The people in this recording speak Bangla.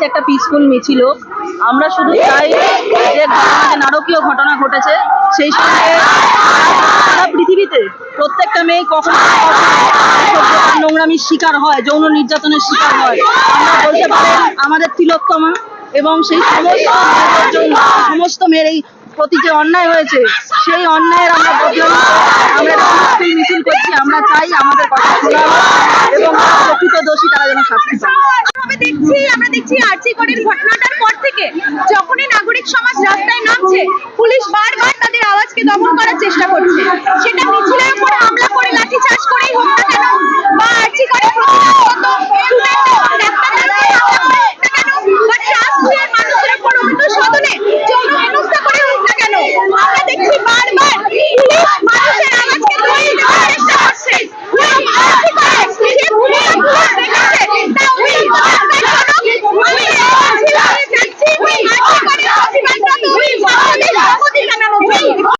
চেয়েছে একটা পিসফুল মিছিল। আমরা শুধু চাই যে নারকীয় ঘটনা ঘটেছে, সেই সঙ্গে পৃথিবীতে প্রত্যেকটা মেয়ে কখনো নোংরামির শিকার হয়, যৌন নির্যাতনের শিকার হয় আমরা বলতে পারেন আমাদের তিলোত্তমা এবং সেই সমস্ত সমস্ত মেয়ের এই প্রতি যে অন্যায় হয়েছে, সেই অন্যায়ের আমরা আমরা মিছিল করছি, আমরা চাই আমাদের কথা শোনা এবং প্রকৃত দোষী তারা যেন শাস্তি পায় দেখছি, আমরা দেখছি আর্চি করের ঘটনাটার পর থেকে যখনই নাগরিক সমাজ রাস্তায় নামছে, পুলিশ বারবার তাদের আওয়াজকে দমন করার চেষ্টা করছে। সেটা মিছিলের উপর হামলা করে লাঠি চাষ করেই হোক না কেন